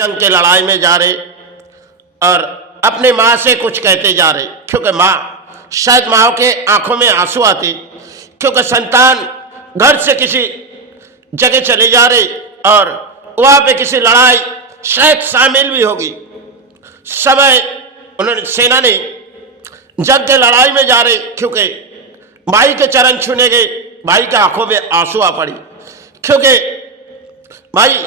जंग के लड़ाई में जा रहे और अपने माँ से कुछ कहते जा रहे, क्योंकि माँ शायद माँ के आंखों में आंसू आते, क्योंकि संतान घर से किसी जगह चले जा रहे और वहाँ पे किसी लड़ाई शायद शामिल भी होगी। समय उन्होंने सेना ने जंग के लड़ाई में जा रहे, क्योंकि भाई के चरण छूने गए, भाई के आंखों में आंसू आ पड़ी, क्योंकि भाई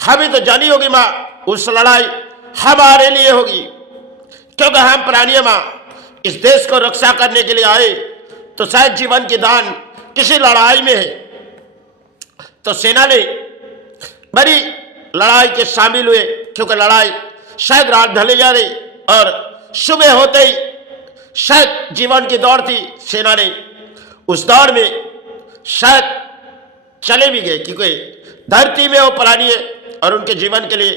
हमें तो जानी होगी माँ उस लड़ाई हमारे लिए होगी, क्योंकि हम प्राणी माँ इस देश को रक्षा करने के लिए आए, तो शायद जीवन की दान किसी लड़ाई में है। तो सेना ने बड़ी लड़ाई के शामिल हुए, क्योंकि लड़ाई शायद रात ढले जा रही और सुबह होते ही शायद जीवन की दौड़ थी। सेना ने उस दौड़ में शायद चले भी गए, क्योंकि धरती में वो प्राणी है और उनके जीवन के लिए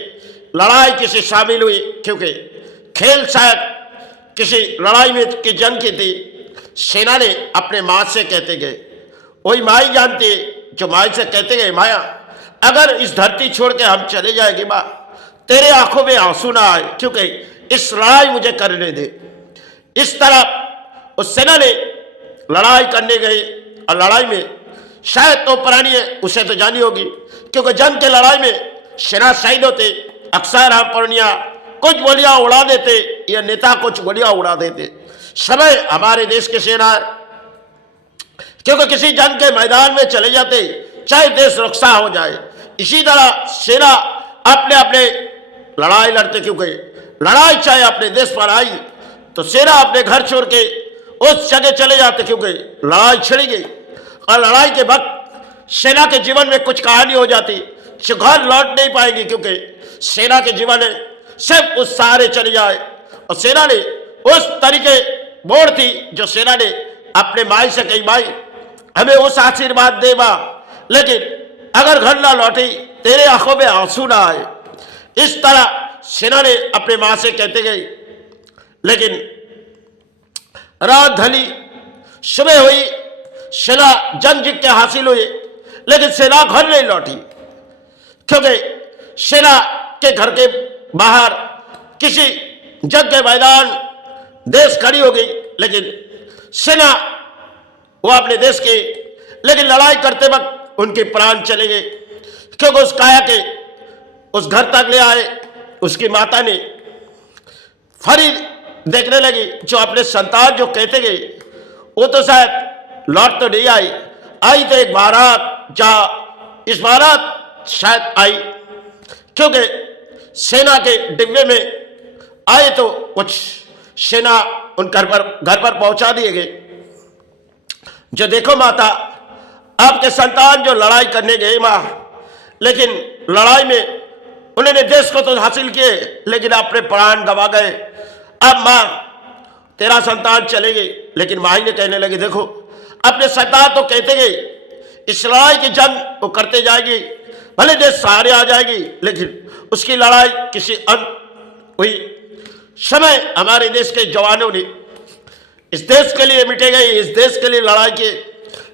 लड़ाई किसी शामिल हुई, क्योंकि खेल शायद किसी लड़ाई में की जंग की थी। सेना ने अपने माँ से कहते गए, वही माँ ही जानती जो माँ से कहते गए, माया अगर इस धरती छोड़ के हम चले जाएंगे माँ, तेरे आंखों में आंसू ना आए, क्योंकि इस लड़ाई मुझे करने दे। इस तरह उस सेना ने लड़ाई करने गए और लड़ाई में शायद तो प्राणी है, उसे तो जानी होगी, क्योंकि जंग के लड़ाई में सेना शहीद होते, अक्सर हम पूर्णिया कुछ गोलियां उड़ा देते या नेता कुछ गोलियां उड़ा देते। समय हमारे देश की सेना है, क्योंकि किसी जंग के मैदान में चले जाते चाहे देश रक्षा हो जाए। इसी तरह सेना अपने अपने लड़ाई लड़ते, क्योंकि लड़ाई चाहे अपने देश पर आई तो सेना अपने घर छोड़ के उस जगह चले जाते, क्योंकि लड़ाई छिड़ गई। और लड़ाई के वक्त सेना के जीवन में कुछ कहानी हो जाती, जो घर लौट नहीं पाएगी, क्योंकि सेना के जीवन में सब उस सहारे चले जाए। और सेना ने उस तरीके मोड़ थी जो सेना ने अपने माई से कही, माई हमें उस आशीर्वाद दे माँ, लेकिन अगर घर ना लौटी तेरे आंखों में आंसू ना आए। इस तरह सेना ने अपने माँ से कहते गई, लेकिन रात ढली, सुबह हुई, सेना जंग जीत के हासिल हुई, लेकिन सेना घर नहीं लौटी, क्योंकि सेना के घर के बाहर किसी जंग के मैदान देश खड़ी हो गई, लेकिन सेना वो अपने देश के, लेकिन लड़ाई करते वक्त उनके प्राण चले गए, क्योंकि उस काया के उस घर तक ले आए। उसकी माता ने फरीद देखने लगी, जो अपने संतान जो कहते गए वो तो शायद लौट तो नहीं आई तो एक बारात, जहाँ इस बारात शायद आई, क्योंकि सेना के डिब्बे में आए तो कुछ सेना उन घर पर पहुंचा दिए गए। जो देखो माता, आपके संतान जो लड़ाई करने गए माँ, लेकिन लड़ाई में उन्होंने देश को तो हासिल किए, लेकिन अपने प्राण गंवा गए। अब माँ तेरा संतान चले गई, लेकिन माँ ने कहने लगी, देखो अपने संतान तो कहते गए इस लड़ाई की जंग वो करते जाएगी, भले देश सहारे आ जाएगी, लेकिन उसकी लड़ाई किसी अंत हुई। समय हमारे देश के जवानों ने इस देश के लिए मिटे गए, इस देश के लिए लड़ाई की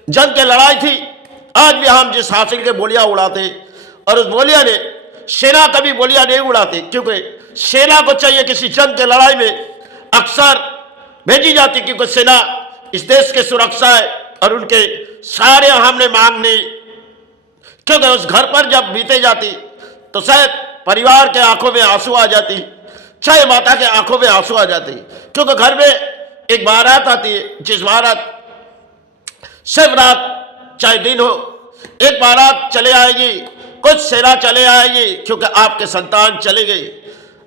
जंग की लड़ाई थी। आज भी हम जिस हासिल के बोलियां उड़ाते, और उस बोलियां ने सेना कभी बोलियां नहीं उड़ाते, क्योंकि सेना को चाहिए किसी जंग के लड़ाई में अक्सर भेजी जाती, क्योंकि सेना इस देश की सुरक्षा है और उनके सारे हमने मांगने, क्योंकि उस घर पर जब बीते जाती तो शायद परिवार के आंखों में आंसू आ जाती, चाहे माता के आंखों में आंसू आ जाती, क्योंकि घर में एक बारात आती है, जिस बारात सब रात चाहे दिन हो, एक बारात चले आएगी, कुछ सेना चले आएगी, क्योंकि आपके संतान चले गए,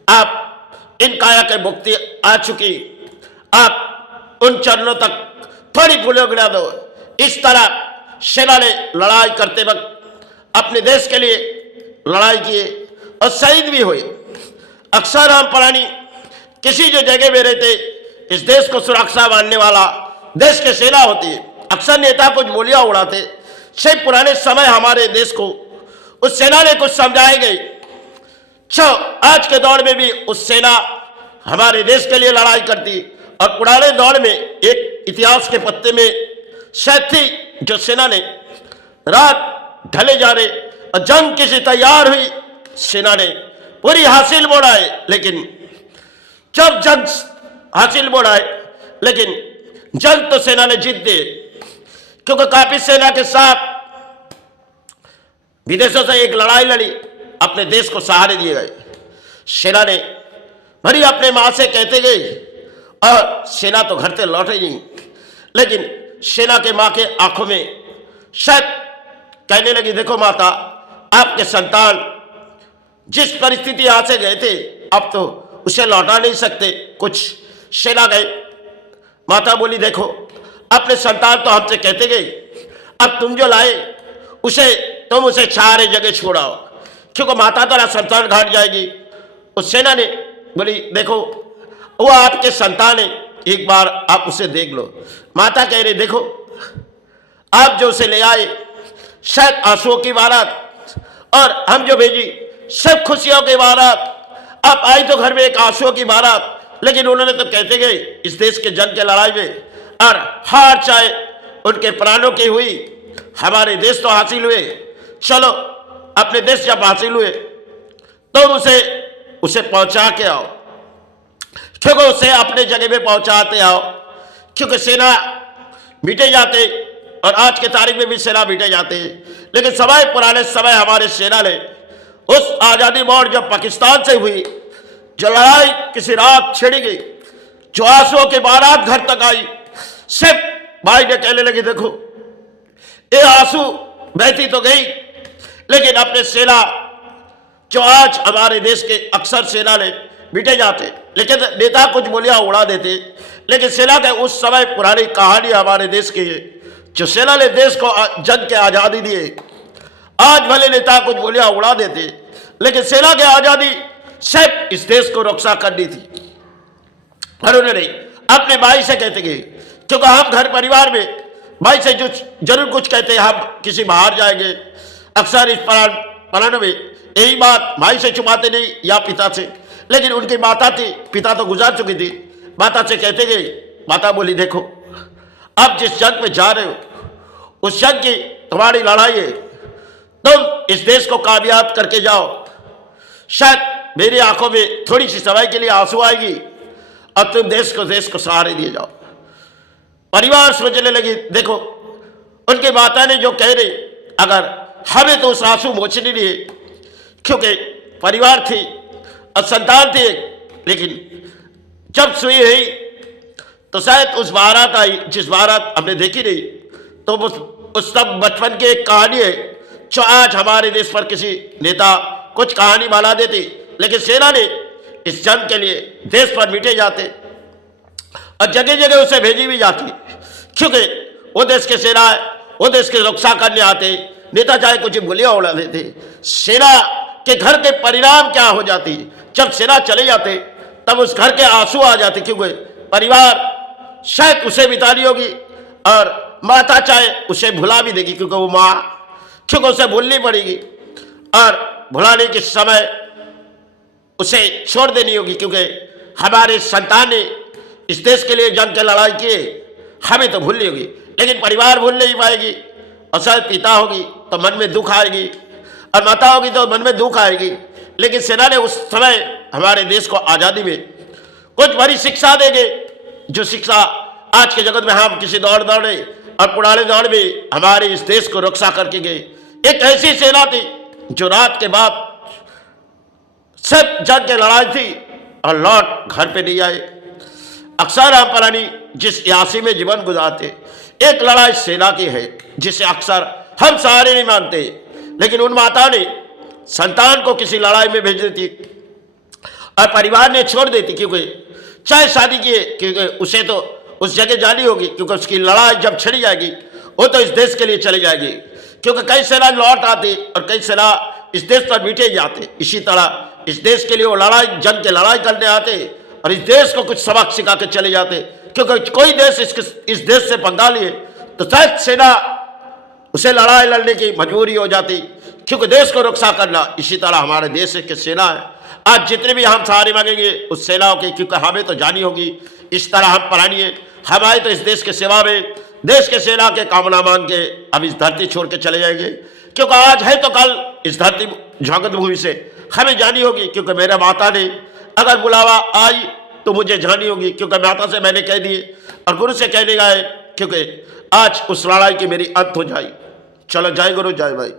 आप इन काया के मुक्ति आ चुकी, आप उन चरणों तक थोड़ी फूलों गिरा दो। इस तरह सेना ने लड़ाई करते वक्त अपने देश के लिए लड़ाई किए और शहीद भी हुए। अक्सर हम प्राणी किसी जो जगह में रहते, इस देश को सुरक्षा मानने वाला देश की सेना होती है। अक्सर नेता कुछ बोलियां उड़ाते, सिर्फ पुराने समय हमारे देश को उस सेना ने कुछ समझाए गए। आज के दौर में भी उस सेना हमारे देश के लिए लड़ाई करती, और पुराने दौर में एक इतिहास के पत्ते में शायद थी, जो सेना ने रात ढले जा रहे और जंग किसी तैयार हुई, सेना ने पूरी हासिल मोड़ आए, लेकिन जब जंग हासिल मोड़ आए, लेकिन जंग तो सेना ने जीत दी, क्योंकि काफी सेना के साथ विदेशों से एक लड़ाई लड़ी, अपने देश को सहारे दिए गए। सेना ने भरी अपने मां से कहते गए, और सेना तो घर से लौटे नहीं, लेकिन सेना के मां के आंखों में शायद कहने लगी, देखो माता, आपके संतान जिस परिस्थिति यहां से गए थे, अब तो उसे लौटा नहीं सकते। कुछ सेना गए, माता बोली, देखो अपने संतान तो हमसे कहते गए, अब तुम जो लाए तुम उसे सारे जगह छोड़ाओ, क्योंकि माता तो संतान घाट जाएगी। उस सेना ने बोली, देखो वो आपके संतान है, एक बार आप उसे देख लो। माता कह रही, देखो आप जो उसे ले आए शायद आंसुओं की बारात, और हम जो भेजी सब खुशियों की बारात। आप आई तो घर में एक आंसुओं की बारात, लेकिन उन्होंने तो कहते गए इस देश के जंग के लड़ाई में, और हार चाहे उनके प्राणों की हुई, हमारे देश तो हासिल हुए। चलो अपने देश जब हासिल हुए तो उसे पहुंचा के आओ, क्योंकि उसे अपने जगह पे पहुंचाते आओ, क्योंकि सेना मिटे जाते, और आज के तारीख में भी सेना मिटे जाते हैं। लेकिन समय पुराने समय हमारे सेना ने उस आज़ादी मोड़ जब पाकिस्तान से हुई, जो लड़ाई किसी रात छिड़ी गई, जो आंसुओं की बारात घर तक आई, सिर्फ भाई ने कहने लगी, देखो ये आंसू बहती तो गई, लेकिन अपने सेना जो आज हमारे देश के अक्सर सेना ने मिटे जाते, लेकिन नेता कुछ बोलियां उड़ा देते, लेकिन सेना के उस समय पुरानी कहानी हमारे देश की है, जो सेना ने देश को जंग के आज़ादी दिए। आज भले नेता कुछ बोलियां उड़ा देते, लेकिन सेना की आज़ादी सिर्फ इस देश को रक्षा करनी थी। और उन्होंने अपने भाई से कहते गए, क्योंकि हम घर परिवार में भाई से जो जरूर कुछ कहते हैं, हम किसी बाहर जाएंगे, अक्सर इस प्राण में यही बात भाई से छुपाते नहीं या पिता से, लेकिन उनकी माता थी, पिता तो गुजार चुकी थी, माता से कहते गए। माता बोली, देखो अब जिस जंग में जा रहे हो उस जंग की तुम्हारी लड़ाई है, तुम इस देश को कामयाब करके जाओ। शायद मेरी आंखों में थोड़ी सी समय के लिए आंसू आएगी, और तुम देश को सहारे दिए जाओ। परिवार सोचने लगी, देखो उनकी माता ने जो कह रही, अगर हमें तो उस आंसू मोचने लिए, क्योंकि परिवार थी और संतान थी, लेकिन जब सुई हुई तो शायद उस बारात आई जिस बारात हमने देखी नहीं, तो उस सब बचपन की एक कहानी है, जो आज हमारे देश पर किसी नेता कुछ कहानी बना देती, लेकिन सेना ने इस जंग के लिए देश पर मिटे जाते, और जगह जगह उसे भेजी भी जाती, क्योंकि वो देश के सेना है, वो देश की रक्षा करने आते। नेता चाहे कुछ गोलियां उड़ा देते, सेना के घर के परिणाम क्या हो जाती, जब सेना चले जाते तब उस घर के आंसू आ जाते, क्योंकि परिवार शायद उसे बितानी होगी, और माता चाहे उसे भुला भी देगी, क्योंकि वो माँ, क्योंकि उसे भूलनी पड़ेगी, और भुलाने के समय उसे छोड़ देनी होगी, क्योंकि हमारे संतान ने इस देश के लिए जंग के लड़ाई किए, हमें तो भूलनी होगी, लेकिन परिवार भूल नहीं पाएगी। और शायद पिता होगी तो मन में दुख आएगी, और माता होगी तो मन में दुख आएगी। लेकिन सेना ने उस समय हमारे देश को आज़ादी में कुछ बड़ी शिक्षा देंगे, जो शिक्षा आज के जगत में हम किसी दौड़े और पुराने दौड़ में हमारे इस देश को रक्षा करके गए। एक ऐसी सेना थी जो रात के बाद सब जंग की लड़ाई थी और लौट घर पे नहीं आए। अक्सर हम परानी जिस यासी में जीवन गुजारते, एक लड़ाई सेना की है जिसे अक्सर हम सारे नहीं मानते, लेकिन उन माता ने संतान को किसी लड़ाई में भेज देती और परिवार ने छोड़ देती, क्योंकि चाहे शादी किए, क्योंकि उसे तो उस जगह जानी होगी, क्योंकि उसकी लड़ाई जब छिड़ जाएगी वो तो इस देश के लिए चली जाएगी, क्योंकि कई सेना लौट आती और कई सेना इस देश पर मिटे जाते। इसी तरह इस देश के लिए वो लड़ाई जंग के लड़ाई करने आते और इस देश को कुछ सबक सिखा के चले जाते, क्योंकि कोई देश इस देश से पंगा लिए तो शायद सेना उसे लड़ाई लड़ने की मजबूरी हो जाती, क्योंकि देश को रक्षा करना। इसी तरह हमारे देश की सेना है, आज जितने भी हम सहारे मांगेंगे उस सेनाओं के, क्योंकि हमें तो जानी होगी। इस तरह हम पढ़ानिए, हम आए तो इस देश के सेवा में, देश के सेना के कामना मांग के अब इस धरती छोड़ के चले जाएंगे, क्योंकि आज है तो कल इस धरती जगत भूमि से हमें जानी होगी, क्योंकि मेरा माता ने अगर बुलावा आई तो मुझे जानी होगी, क्योंकि माता से मैंने कह दिए और गुरु से कहने गए, क्योंकि आज उस लड़ाई की मेरी अंत हो जाए। चलो जय गुरु जय भाई।